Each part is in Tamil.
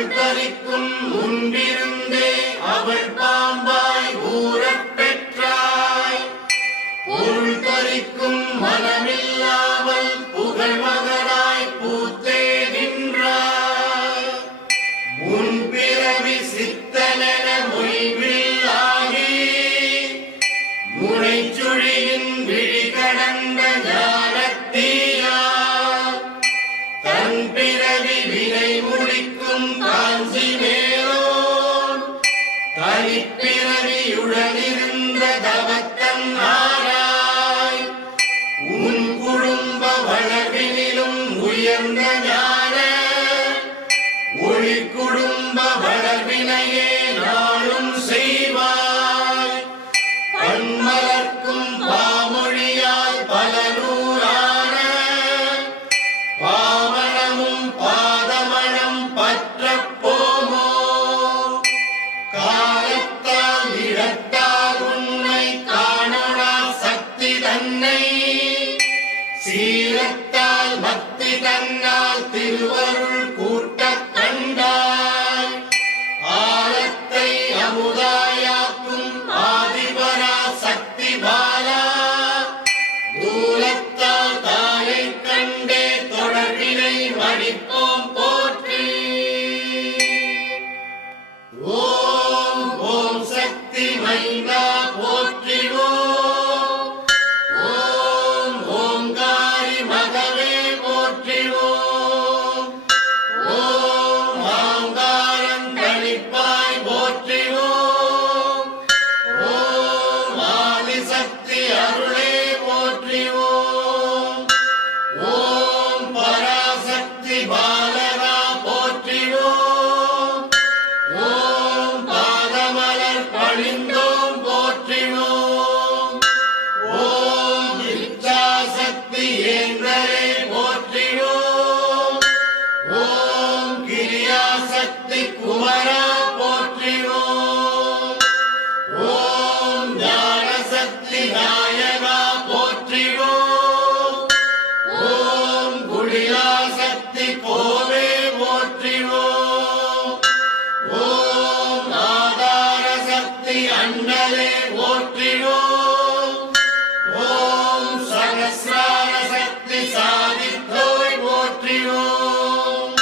அருள் தரிக்கும் முன்பிருந்தே அவள் பாம்பாய் ஊரப் பெற்றாய். பொருள் தரிக்கும் மனமில்லாமல் புகழ் மகனாய் பூத்தே நின்றாய். உன் பிறவி சித்தனென மொய்வில் ஆகி முனைச்சுழியின் விழி கடந்த ஞானத்தீயார் தன் பிறவி வினை முடிக்கும் காஞ்சி மேலோன் தனிப்பிறவியுடனிருந்த தவத்தன் ஆராய். உன் குடும்ப வளர்வினிலும் உயர்ந்த ஞான ஒளி குடும்ப வளர்வினையே நாளும் செய்வாய். பன்மலர்க்கும் பாமொழியால் பல நூறான பாவனமும் பாதமணம் பற்றப் போமோ. காலத்தால் இடத்தால் உன்னை காணொணா சக்தி தன்னை சீரத்தால் பக்தி தன்னால் திருவருள் கூட்டக் கண்டாய். ஆலத்தை அமுதாயாக்கும் ஆதிபரா சக்தி பாலா தூலத்தால் தாயை கண்டே தொடர்பினை மடிப்போம் போற்றி. ஓம் ஓம் சக்தி மைந்தா போற்றிவோம். ஓம் ஓங்காரி மகவே போற்றிவோம். ஓம் ஆங்காரம் தனிப்பாய் போற்றிவோம். ஓம் ஆதிசக்தி அருளே போற்றிவோம். ஓம் பராசக்தி பாலகா போற்றிவோம். ஓம் பாதமலர் பணிந்தோம் போற்றிவோம். ஓம் இச்சாசக்தி ஏந்தரே போற்றிவோம். ஓம் கிரியாசக்தி குமரா போற்றிவோம். ஓம் ஞானசக்தி நாயகா போற்றிவோம். ஓம் குடியாசக்தி கோவே போற்றிவோம். ஓம் ஆதாரசக்தி அண்ணலே போற்றிவோம். ஓம் சகஸ்ரார சக்தி சாதித்தோய் போற்றிவோம்.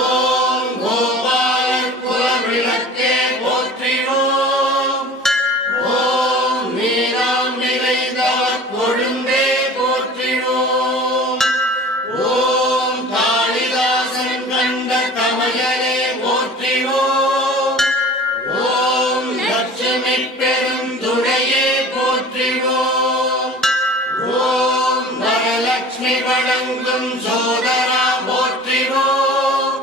ஓம் கோபாலர் குல விளக்கே போற்றிவோம். ஓம் மீனாம் நிறைந்தவர் கொழுந்தே போற்றிவோம். ஓம் காளிதாசன் கண்ட தமையலே போற்றிவோம். ஓம் லட்சுமி பெருந்துணையே போற்றிவோம். ஓம் வரலட்சுமி வணங்கும் சோதரா போற்றிவோம்.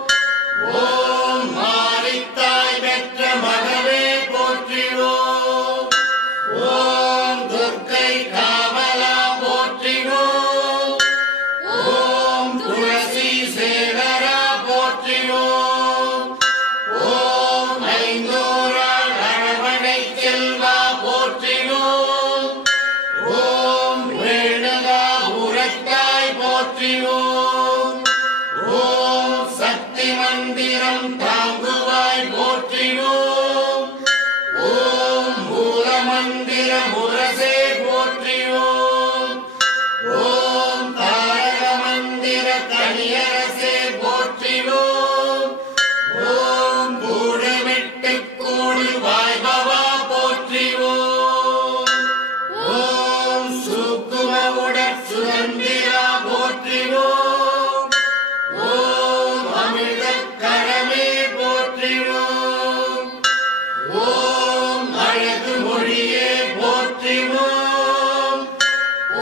ஓம் மாரித்தாய் பெற்ற மகவே போற்றிவோம். ஓம் துர்க்கை காவலா போற்றிவோம். ஓம் துளசி சேகரா போற்றிவோம். ஓம் ஐந்தூரால் அரவணை செல்வா போற்றிவோம். ஓம் வேணுகா உரத்தாய் போற்றிவோம். ஓம் சக்தி மந்திரம் தாங்குவாய் போற்றிவோம். ஓம் மூல மந்திர முரசே போற்றிவோம். ஓம் தாரக மந்திர தனியரசே போற்றிவோம். ஓம் கூடுமிட்டு கூடு வாய்பவா போற்றிவோம். ஓம் சூக்குமவுடற் சுதந்திரா போற்றிவோம். ஓம் அமிர்தக் கரமே போற்றிவோம். ஓம் அழகு மொழியே போற்றிவோம்.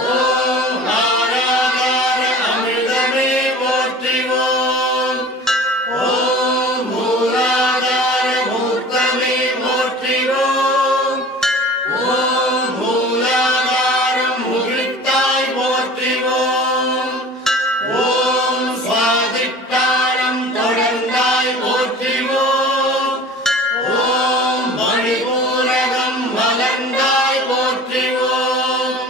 ஓம் ஆராதார அமிர்தமே போற்றிவோம். ஓம் மூலாதார மூர்த்தமே போற்றிவோம். ஓம் மூலாதாரம் முகிழ்த்தாய் போற்றிவோம். ஓம் சுவாதிட்டாரம் தொடர்ந்தாய் போற்றிவோம். ஓம் மணிபூரகம் மலர்ந்தாய் போற்றிவோம்.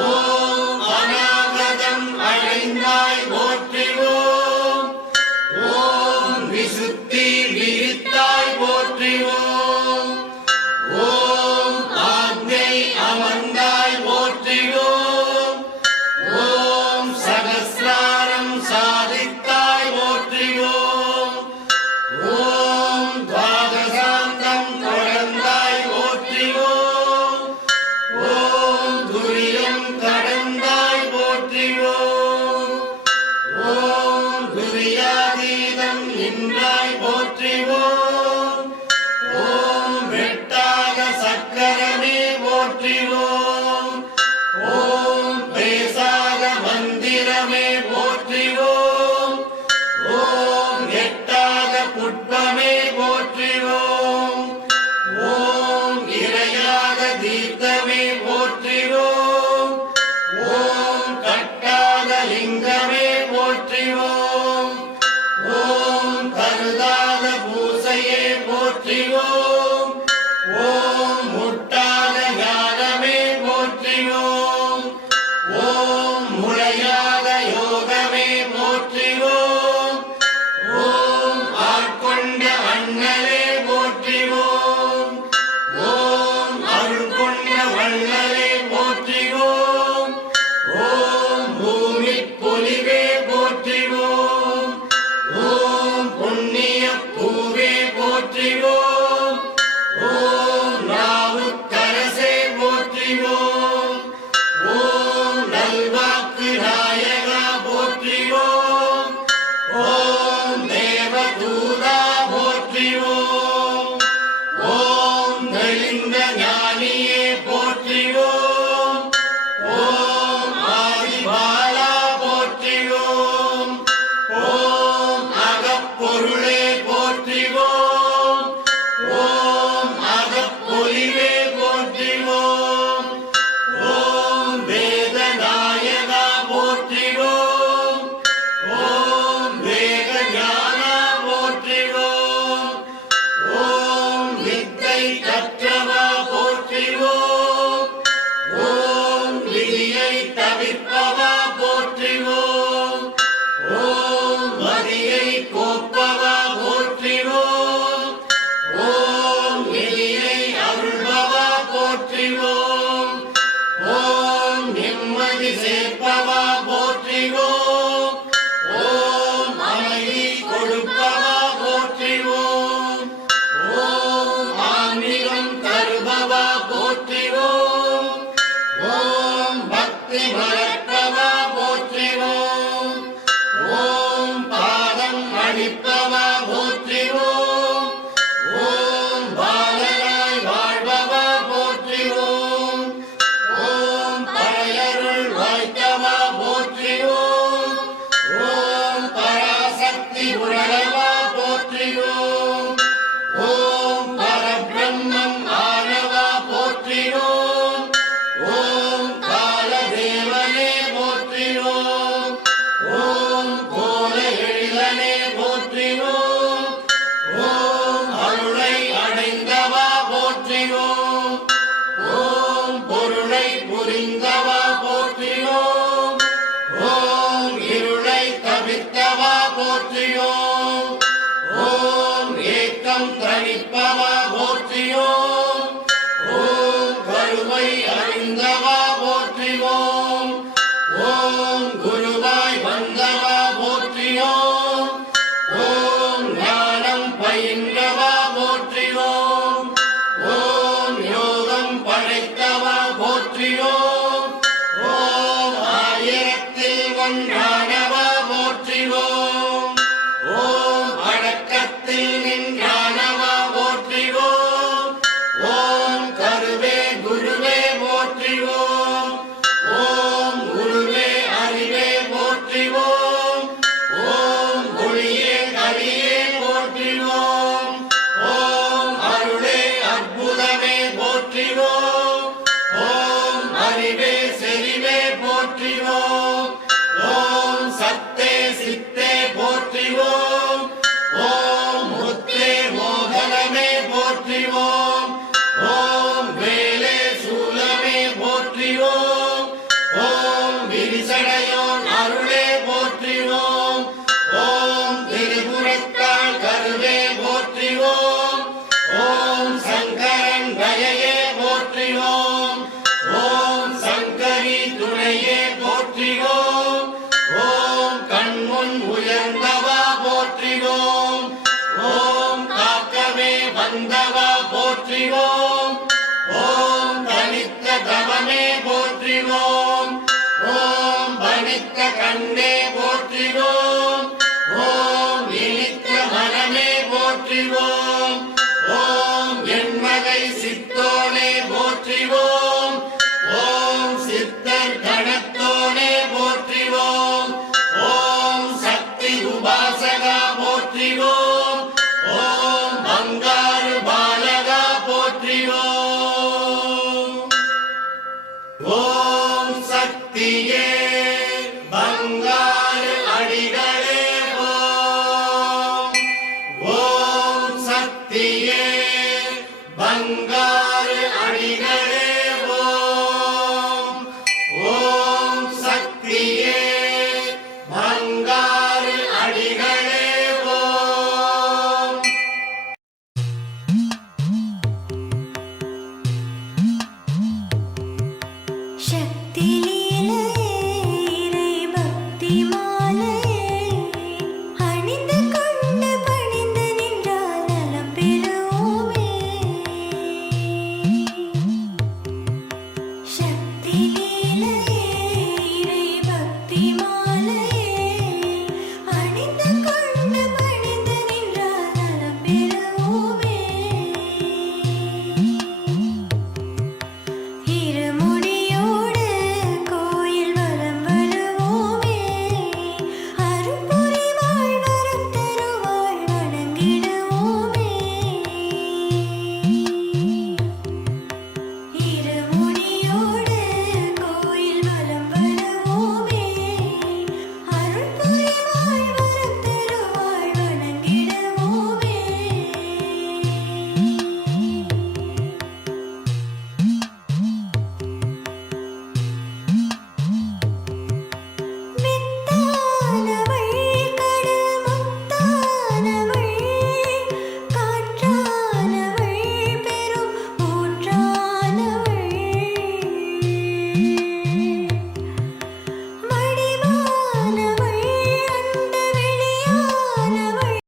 ஓம் அநாகதம் அடைந்தாய் போற்றிவோம். ஓம் விசுத்தி புட்பமே போற்றிவோம். ஓம் இறையாத தீர்த்தமே போற்றிவோம். ஓம் கட்டாத லிங்கமே போற்றிவோம். ஓம் கருதாத பூசையே போற்றிவோம். ஓம் முட்டாத ஞானமே போற்றிவோம். ஓம் முளையாத யோகமே போற்றிவோம். ஓம் ஆட்கொண்ட அண்ணலே போற்றிவோம். ஓம் அருள் கொண்ட வள்ளலே போற்றிவோம். ஓம் பூமி பொலிவே போற்றிவோம். ஓம் புண்ணிய பூவே போற்றிவோம். ஓம் நாவுக்கரசே போற்றிவோம். ஓம் நல்வாக்கு நாயகா போற்றிவோம். ஓம் தேவதூதா போற்றிவோம். ஓம் தெளிந்த ஞானியே போற்றிவோம். ஓம் ஆதிபாலா போற்றிவோம். ஓம் அகப்பொருளே போற்றிவோம். ஓம் அகப்பொலிவே போற்றிவோம். ஓம் வேதநாயகா போற்றிவோம். ஓம் வேத ஞானா போற்றிவோம். ஓம் வித்தை கற்றவா போற்றிவோம். ஓம் விதியை தவிர்ப்பவா போற்றிவோம். ஓம் மதியை கோப்பவா போற்றிவோம். ஓம் எளியை அருள்பவா போற்றிவோம். ஓம் நிம்மதி சேர்ப்பவா போற்றிவோம். ஓம் அமைதி கொடுப்பவா போற்றிவோம். ஓம் ஆன்மீகம் தருபவா போற்றிவோம். ஓம் பக்தி மலர்ப்பவா போற்றிவோம். ஓம் பாதம் அளிப்பவா போற்றிவோம். ஓம் பாலராய் வாழ்பவா போற்றிவோம். ஓம் பழையருள் வாய்த்தவா போற்றிவோம். ஓம் பராசக்தி உணரவா போற்றிவோம். ஓம் பரபிரம்மம் ஆனவா போற்றிவோம். ஓம் காலதேவனே போற்றிவோம். ஓம் கோல எழிலனே போற்றிவோம். ஓம் அருளை அடைந்தவா போற்றிவோம். ஓம் பொருளை புரிந்தவா போற்றிவோம். ஓம் இருளை தவிர்த்தவா போற்றியோம். ஓம் ஏக்கம் தணிப்பவா போற்றியோம். ஓம் கருவை அறிந்தவா போற்றிவோம். ஓம் குருவாய் வந்தவா போற்றியோம். ஓம் ஞானம் பயின்றவா போற்றியோம். ஓம் யோகம் படைத்தவா போற்றியோம். ஓம் ஆயிரத்தில் ஒன்றானவா போற்றிவோம். ஓம் அடக்கத்தில் நின்றானவா போற்றிவோம். ஓம் கருவே குருவே போற்றிவோம். ஓம் குருவே அறிவே போற்றிவோம். ஓம் ஒளியே கலியே போற்றிவோம். ஓம் அருளே அற்புதமே போற்றிவோம். ஓம் அறிவே செறிவே போற்றிவோம். ஓம் சத்தே சித்தே போற்றிவோம். ஓம் முத்தே மோகனமே போற்றிவோம். ஓம் வேலே சூலமே போற்றிவோம். ஓம் விரிசடையோன் அருளே போற்றிவோம். ஓம் திரிபுரத்தாள் கருவே போற்றிவோம். ஓம் சங்கரன் தயையே போற்றிவோம். ஓம் சங்கரி துணையே போற்றிவோம். ஓம் கண்முன் உயர்ந்தவா போற்றிவோம். ஓம் காக்கவே வந்தவா போற்றிவோம். ஓம் தனித்த தவமே போற்றிவோம். ஓம் பனித்த கண்ணே போற்றிவோம். ஓம் இனித்த மனமே போற்றிவோம்.